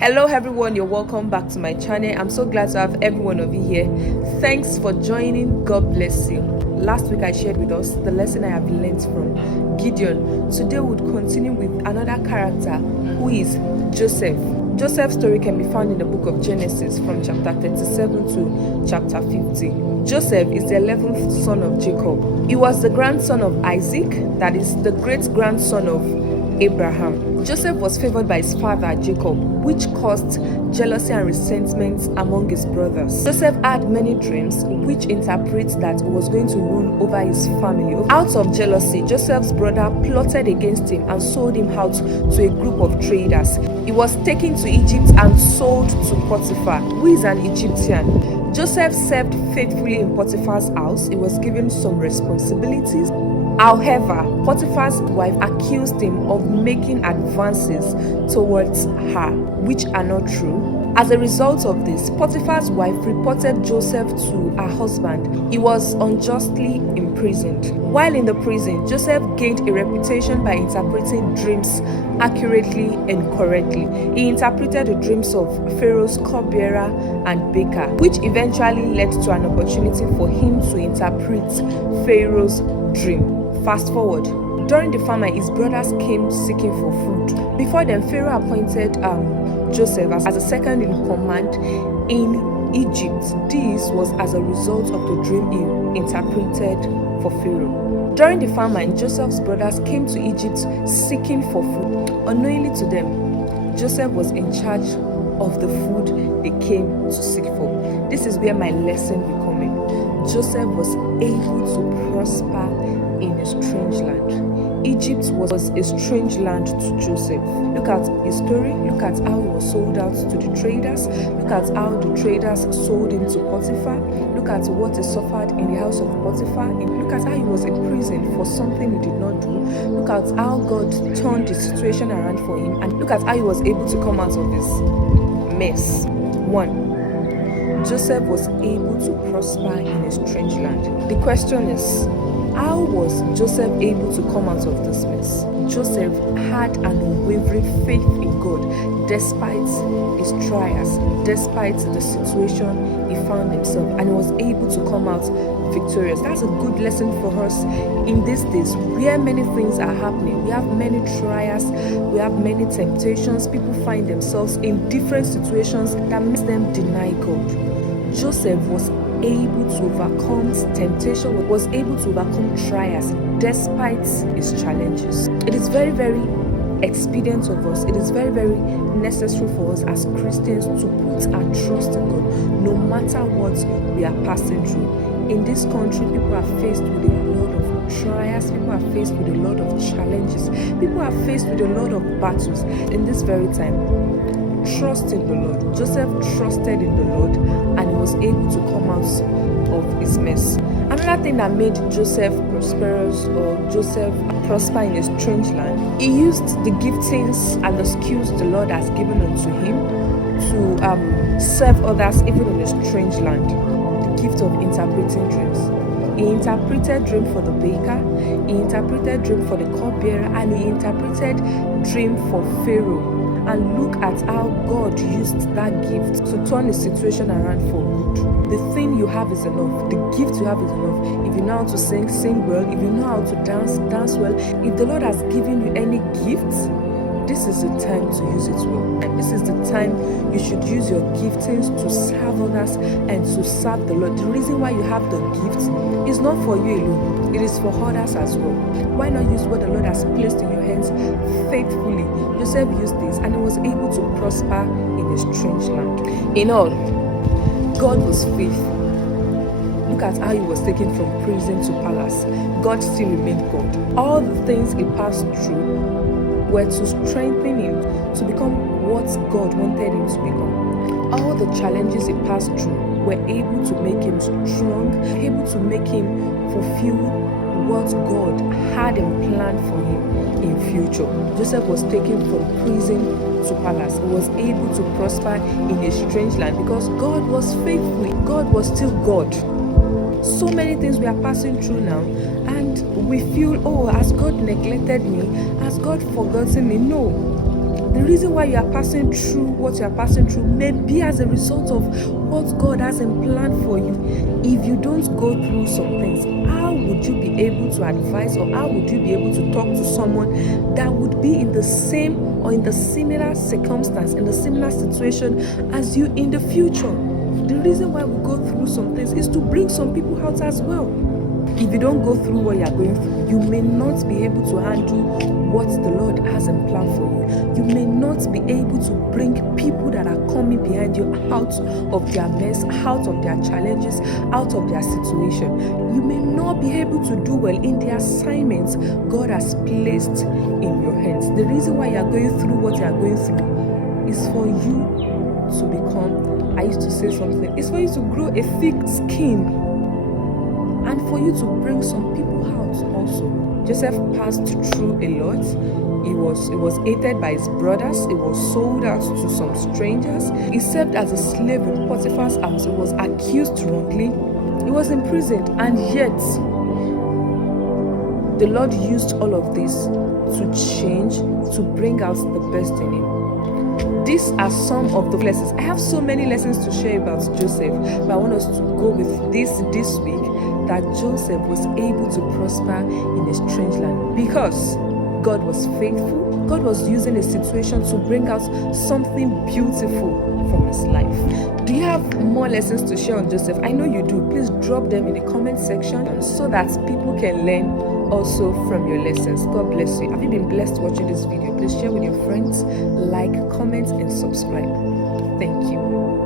Hello everyone, you're welcome back to my channel. I'm so glad to have every one of you here. Thanks for joining. God bless you. Last week I shared with us the lesson I have learned from Gideon. Today we'll continue with another character who is Joseph. Joseph's story can be found in the book of Genesis from chapter 37 to chapter 50. Joseph is the 11th son of Jacob. He was the grandson of Isaac, that is the great-grandson of Abraham. Joseph was favored by his father Jacob, which caused jealousy and resentment among his brothers. Joseph had many dreams which interpret that he was going to rule over his family. Out of jealousy, Joseph's brother plotted against him and sold him out to a group of traders. He was taken to Egypt and sold to Potiphar, who is an Egyptian. Joseph served faithfully in Potiphar's house. He was given some responsibilities. However, Potiphar's wife accused him of making advances towards her, which are not true. As a result of this, Potiphar's wife reported Joseph to her husband. He was unjustly imprisoned. While in the prison, Joseph gained a reputation by interpreting dreams accurately and correctly. He interpreted the dreams of Pharaoh's cupbearer and baker, which eventually led to an opportunity for him to interpret Pharaoh's dream. Fast forward. During the famine, his brothers came seeking for food. Before then, Pharaoh appointed Joseph as a second in command in Egypt. This was as a result of the dream he interpreted for Pharaoh. During the famine, Joseph's brothers came to Egypt seeking for food. Unknowingly to them, Joseph was in charge of the food they came to seek for. This is where my lesson will come in. Joseph was able to prosper in a strange land. Egypt was a strange land to Joseph. Look at his story. Look at how he was sold out to the traders. Look at how the traders sold him to Potiphar. Look at what he suffered in the house of Potiphar. Look at how he was in prison for something he did not do. Look at how God turned the situation around for him. And look at how he was able to come out of this mess. 1. Joseph was able to prosper in a strange land. The question is, how was Joseph able to come out of this mess? Joseph had an unwavering faith in God despite his trials, despite the situation he found himself, and he was able to come out victorious. That's a good lesson for us in these days where many things are happening. We have many trials, we have many temptations. People find themselves in different situations that makes them deny God. Joseph was able to overcome temptation, was able to overcome trials despite his challenges. It is very, very expedient of us. It is very, very necessary for us as Christians to put our trust in God no matter what we are passing through. In this country, people are faced with a lot of trials, people are faced with a lot of challenges, people are faced with a lot of battles. In this very time, trust in the Lord. Joseph trusted in the Lord and he was able to come out of his mess. Another thing that made Joseph prosperous or Joseph prosper in a strange land, he used the giftings and the skills the Lord has given unto him to serve others even in a strange land. The gift of interpreting dreams. He interpreted dream for the baker, he interpreted dream for the cupbearer, and he interpreted dream for Pharaoh. And look at how God used that gift to turn the situation around for good. The thing you have is enough. The gift you have is enough. If you know how to sing well. If you know how to dance well. If the Lord has given you any gifts, this is the time to use it well. And this is the time you should use your giftings to serve others and to serve the Lord. The reason why you have the gifts is not for you alone. It is for others as well. Why not use what the Lord has placed in your hands faithfully? Joseph used this and he was able to prosper in a strange land. In all, God was faithful. Look at how he was taken from prison to palace. God still remained God. All the things he passed through were to strengthen him to become what God wanted him to become. All the challenges he passed through were able to make him strong, able to make him fulfill what God had in plan for him in future. Joseph was taken from prison to palace. He was able to prosper in a strange land because God was faithful. God was still God. So many things we are passing through now, and we feel, oh, has God neglected me? Has God forgotten me? No. The reason why you are passing through what you are passing through may be as a result of what God has in plan for you. If you don't go through some things, how would you be able to advise, or how would you be able to talk to someone that would be in the same or in the similar circumstance, in the similar situation as you in the future? The reason why we go through some things is to bring some people out as well. If you don't go through what you are going through, you may not be able to handle what the Lord has in plan for you. You may not be able to bring people that are coming behind you out of their mess, out of their challenges, out of their situation. You may not be able to do well in the assignments God has placed in your hands. The reason why you are going through what you are going through is for you to become, I used to say something, it's for you to grow a thick skin, and for you to bring some people out also. Joseph passed through a lot. He was hated by his brothers. He was sold out to some strangers. He served as a slave in Potiphar's house. He was accused wrongly. He was imprisoned, and yet the Lord used all of this to change, to bring out the best in him. These are some of the lessons. I have so many lessons to share about Joseph, but I want us to go with this week, that Joseph was able to prosper in a strange land because God was faithful. God was using a situation to bring out something beautiful from his life. Do you have more lessons to share on Joseph? I know you do. Please drop them in the comment section so that people can learn also from your lessons. God bless you. Have you been blessed watching this video? Please share with your friends, like, comment, and subscribe. Thank you.